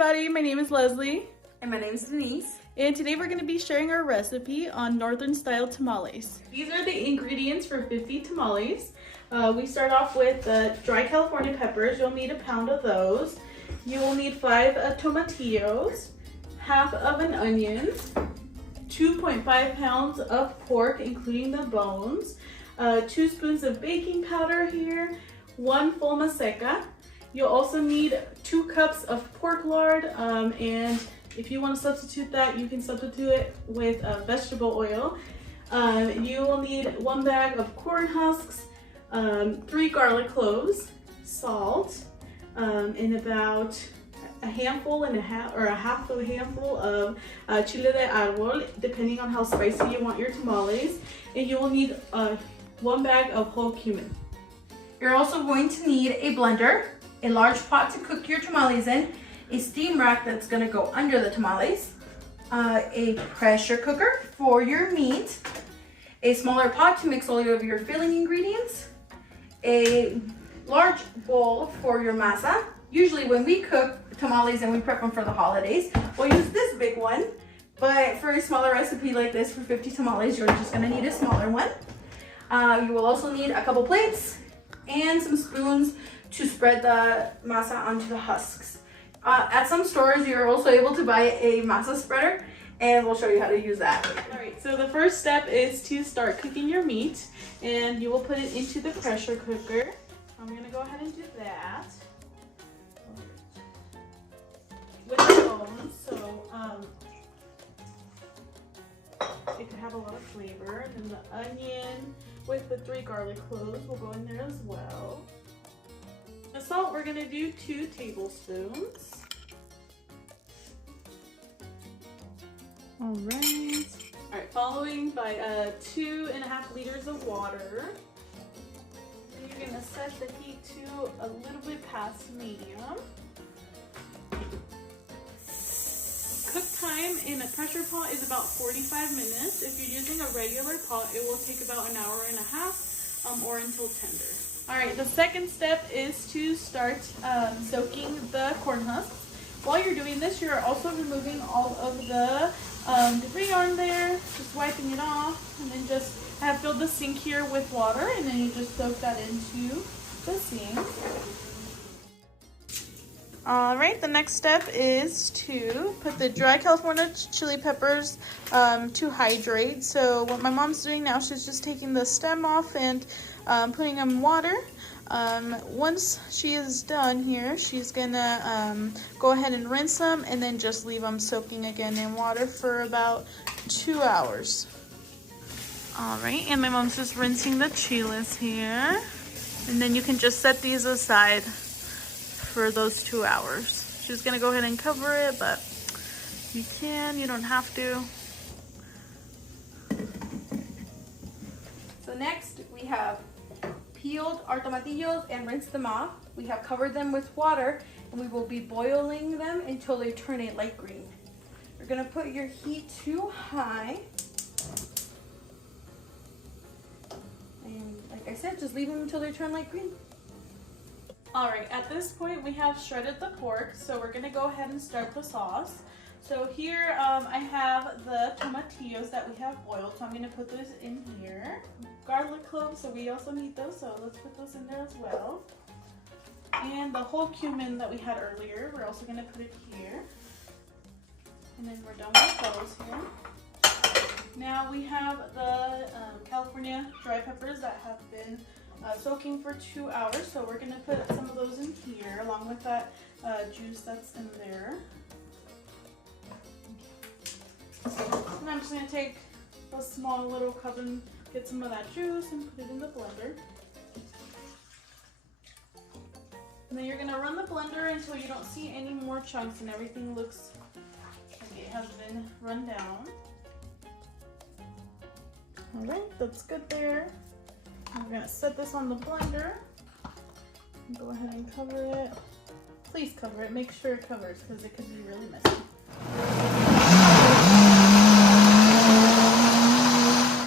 everybody, my name is Leslie. And my name is Denise. And today we're going to be sharing our recipe on Northern style tamales. These are the ingredients for 50 tamales. We start off with dry California peppers. You'll need a pound of those. You will need 5 tomatillos, half of an onion, 2.5 pounds of pork including the bones, 2 spoons of baking powder here, 1 full maseca. You'll also need 2 cups of pork lard, and if you want to substitute that, you can substitute it with vegetable oil. You will need 1 bag of corn husks, 3 garlic cloves, salt, and about a handful and a half, or a half of a handful of chile de árbol, depending on how spicy you want your tamales. And you will need 1 bag of whole cumin. You're also going to need a blender, a large pot to cook your tamales in, a steam rack that's going to go under the tamales, a pressure cooker for your meat, a smaller pot to mix all of your filling ingredients, a large bowl for your masa. Usually when we cook tamales and we prep them for the holidays, we'll use this big one, but for a smaller recipe like this for 50 tamales, you're just going to need a smaller one. You will also need a couple plates and some spoons to spread the masa onto the husks. At some stores, you're also able to buy a masa spreader, and we'll show you how to use that. All right, so the first step is to start cooking your meat, and you will put it into the pressure cooker. I'm gonna go ahead and do that with the bones, so it could have a lot of flavor. And then the onion with the 3 garlic cloves will go in there as well. The salt, we're gonna do 2 tablespoons. All right. Following by 2.5 liters of water. And you're gonna set the heat to a little bit past medium. Cook time in a pressure pot is about 45 minutes. If you're using a regular pot, it will take about 1.5 hours or until tender. All right, the second step is to start soaking the corn husks. While you're doing this, you're also removing all of the debris on there, just wiping it off, and then just have filled the sink here with water, and then you just soak that into the sink. All right, the next step is to put the dry California chili peppers to hydrate. So what my mom's doing now, she's just taking the stem off and putting them in water. Once she is done here, she's gonna go ahead and rinse them and then just leave them soaking again in water for about 2 hours. All right, and my mom's just rinsing the chiles here. And then you can just set these aside for those 2 hours. She's gonna go ahead and cover it, but you don't have to. So next we have peeled our tomatillos and rinsed them off. We have covered them with water, and we will be boiling them until they turn a light green. You're gonna put your heat to high. And like I said, just leave them until they turn light green. All right, at this point we have shredded the pork, so we're gonna go ahead and start the sauce. So here I have the tomatillos that we have boiled, so I'm gonna put those in here. Garlic cloves, so we also need those, so let's put those in there as well. And the whole cumin that we had earlier, we're also gonna put it here. And then we're done with those here. Now we have the California dry peppers that have been soaking for 2 hours, so we're gonna put some of those in here along with that juice that's in there. And I'm just gonna take a small little cup and get some of that juice and put it in the blender. And then you're gonna run the blender until you don't see any more chunks and everything looks like it has been run down. All right, that's good there. I'm gonna set this on the blender. Go ahead and cover it. Please cover it, make sure it covers because it could be really messy.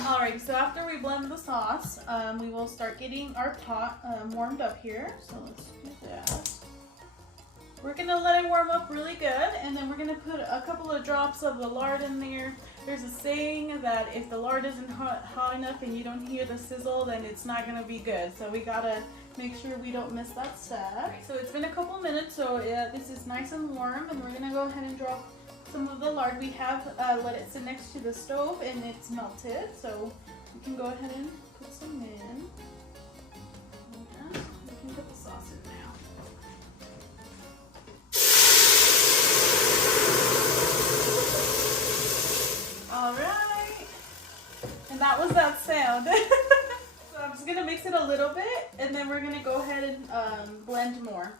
Alright, so after we blend the sauce, we will start getting our pot warmed up here. So let's do that. We're gonna let it warm up really good, and then we're gonna put a couple of drops of the lard in there. There's a saying that if the lard isn't hot enough and you don't hear the sizzle, then it's not gonna be good. So we gotta make sure we don't miss that step. So it's been a couple minutes, so this is nice and warm, and we're gonna go ahead and drop some of the lard. We have let it sit next to the stove, and it's melted, so we can go ahead and put some in. Yeah, we can put the sauce in now. All right, and that was that sound. So I'm just gonna mix it a little bit, and then we're gonna go ahead and blend more.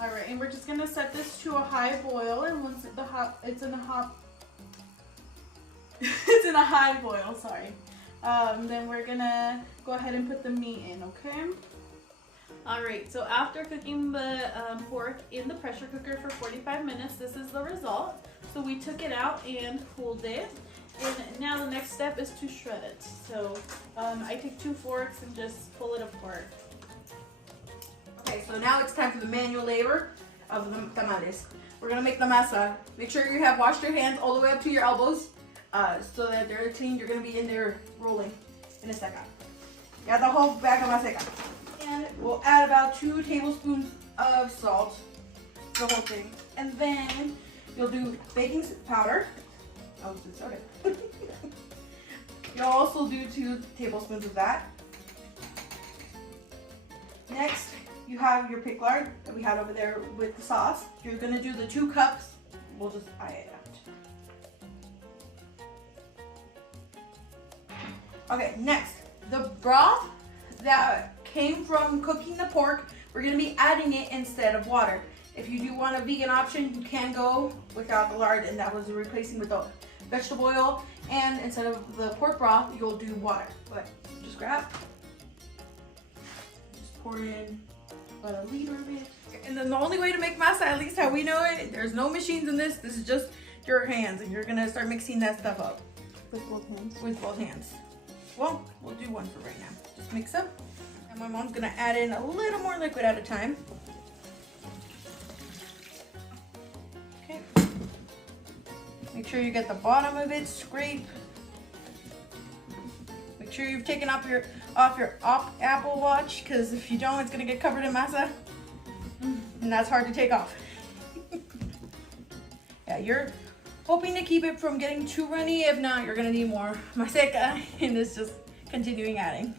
All right, and we're just gonna set this to a high boil, and once it's in a high boil, sorry. Then we're gonna go ahead and put the meat in, okay? All right, so after cooking the pork in the pressure cooker for 45 minutes, this is the result. So we took it out and cooled it, and now the next step is to shred it. So I take 2 forks and just pull it apart. Okay, so now it's time for the manual labor of the tamales. We're gonna make the masa. Make sure you have washed your hands all the way up to your elbows so that they're clean. You're gonna be in there rolling in a second. Got the whole bag of masa. And we'll add about 2 tablespoons of salt, the whole thing. And then you'll do baking powder. Oh, okay. You'll also do 2 tablespoons of that. Next, you have your pick lard that we had over there with the sauce. You're gonna do the 2 cups. We'll just eye it out. Okay, next, the broth that came from cooking the pork, we're gonna be adding it instead of water. If you do want a vegan option, you can go without the lard, and that was replacing with the vegetable oil. And instead of the pork broth, you'll do water. But just grab, just pour in about a liter of it. And then the only way to make masa, at least how we know it, there's no machines in this. This is just your hands, and you're gonna start mixing that stuff up. With both hands? With both hands. Well, we'll do one for right now. Just mix up. And my mom's gonna add in a little more liquid at a time. Okay. Make sure you get the bottom of it scrape. Make sure you've taken off your Apple Watch, because if you don't, it's gonna get covered in masa, and that's hard to take off. Yeah, you're hoping to keep it from getting too runny. If not, you're gonna need more maseca, and it's just continuing adding.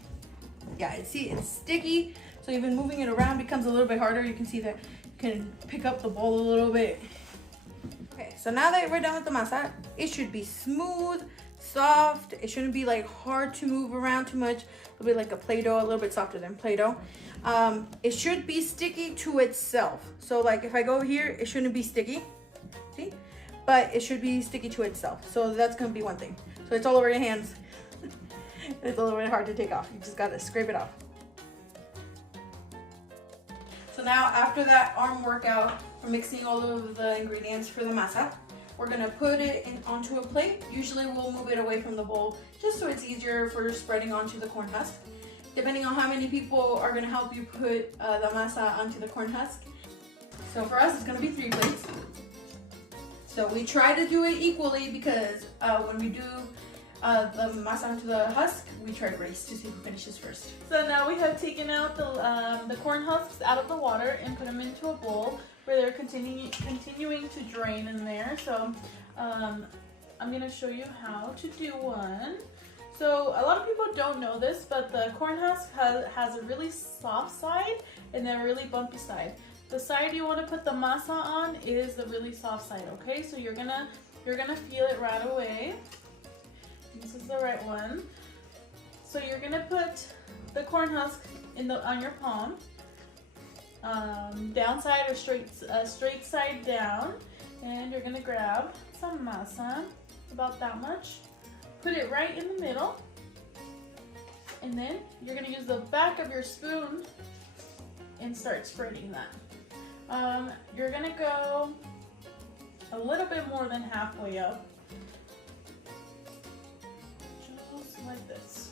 Yeah, see, it's sticky, so even moving it around becomes a little bit harder. You can see that you can pick up the bowl a little bit. Okay, so now that we're done with the masa, it should be smooth, soft. It shouldn't be like hard to move around too much. A little bit like a Play-Doh, a little bit softer than Play-Doh. It should be sticky to itself. So like if I go here, it shouldn't be sticky, see? But it should be sticky to itself. So that's gonna be one thing. So it's all over your hands. It's a little bit hard to take off. You just gotta scrape it off. So now after that arm workout, we're mixing all of the ingredients for the masa. We're gonna put it onto a plate. Usually we'll move it away from the bowl just so it's easier for spreading onto the corn husk. Depending on how many people are gonna help you put the masa onto the corn husk. So for us, it's gonna be 3 plates. So we try to do it equally because when we do the masa onto the husk, we try to race to see who finishes first. So now we have taken out the corn husks out of the water and put them into a bowl where they're continuing to drain in there. So I'm gonna show you how to do one. So a lot of people don't know this, but the corn husk has a really soft side and then a really bumpy side. The side you want to put the masa on is the really soft side, okay? So you're gonna feel it right away. This is the right one. So you're gonna put the corn husk on your palm, downside or straight side down, and you're gonna grab some masa, about that much. Put it right in the middle, and then you're gonna use the back of your spoon and start spreading that. You're gonna go a little bit more than halfway up, just like this.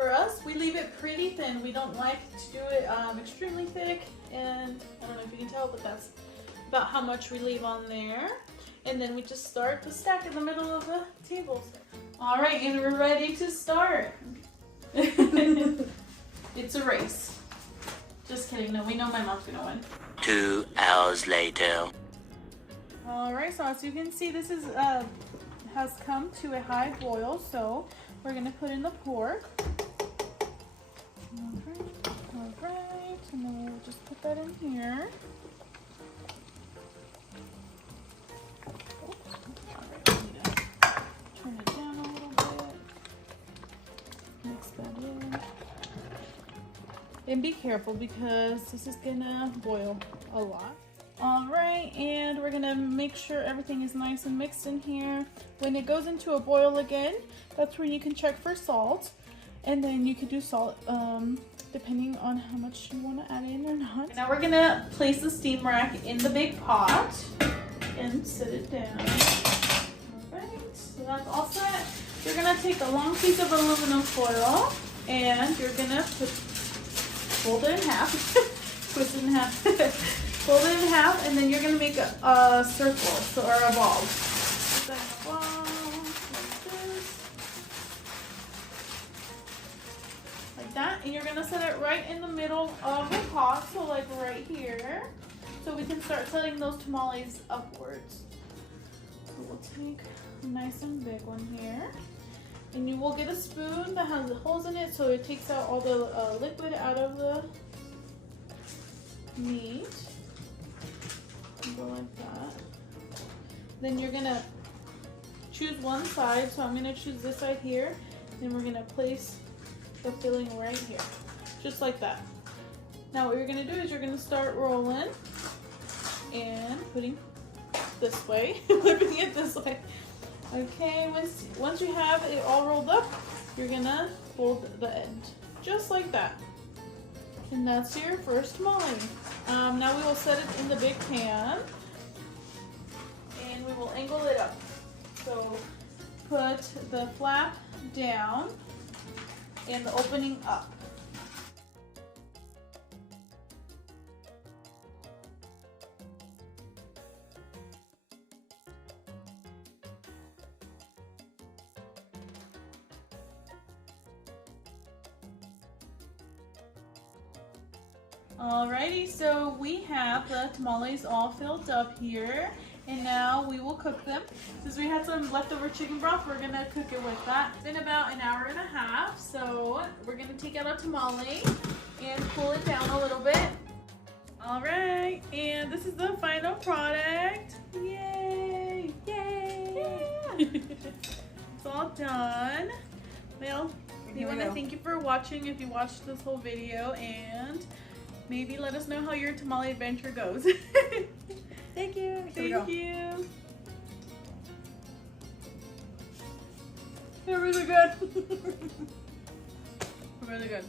for us, we leave it pretty thin. We don't like to do it extremely thick, and I don't know if you can tell, but that's about how much we leave on there. And then we just start to stack in the middle of the tables. All right, and we're ready to start. It's a race. Just kidding, no, we know my mom's gonna win. 2 hours later. All right, so as you can see, this is has come to a high boil, so we're gonna put in the pork. All right, and then we'll just put that in here. All right, we need to turn it down a little bit. Mix that in. And be careful because this is gonna boil a lot. All right, and we're gonna make sure everything is nice and mixed in here. When it goes into a boil again, that's when you can check for salt. And then you can do salt depending on how much you want to add in or not. Now we're gonna place the steam rack in the big pot and set it down. All right, so that's all set. You're gonna take a long piece of aluminum foil and you're gonna fold it in half, twist it in half, fold it in half, and then you're gonna make a circle, or a ball. Put that in a ball, like that, and you're gonna set it right in the middle of the pot, so like right here, so we can start setting those tamales upwards. So we'll take a nice and big one here. And you will get a spoon that has the holes in it, so it takes out all the liquid out of the meat. And go like that. Then you're gonna choose one side, so I'm gonna choose this side here. Then we're gonna place the filling right here, just like that. Now what you're gonna do is you're gonna start rolling and putting this way, flipping it this way. Okay, once you have it all rolled up, you're gonna fold the end, just like that. And that's your first tamale. Now we will set it in the big pan, and we will angle it up. So put the flap down and the opening up. Alrighty, so we have the tamales all filled up here, and now we will cook them. Since we had some leftover chicken broth, we're gonna cook it with that. It's been about an hour and a half, so we're gonna take out our tamale and cool it down a little bit. Alright, and this is the final product. Yay! Yay! Yeah. It's all done. Well, we want to thank you for watching if you watched this whole video, and maybe let us know how your tamale adventure goes. Thank you. Thank you. They're really good. Really good.